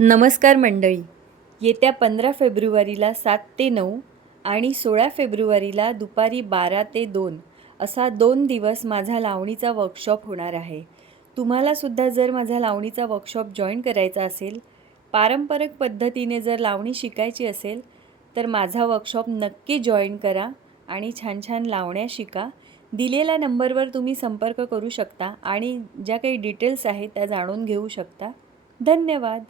नमस्कार मंडळी. येत्या 15 फेब्रुवारीला 7 ते 9 आणि 16 फेब्रुवारीला दुपारी 12 ते 2 असा 2 दिवस माझा लावणीचा वर्कशॉप होणार आहे. तुम्हालासुद्धा जर माझा लावणीचा वर्कशॉप जॉईन करायचा असेल, पारंपरिक पद्धतीने जर लावणी शिकायची असेल, तर माझा वर्कशॉप नक्की जॉईन करा आणि छान छान लावण्या शिका. दिलेल्या नंबरवर तुम्ही संपर्क करू शकता आणि ज्या काही डिटेल्स आहेत त्या जाणून घेऊ शकता. धन्यवाद.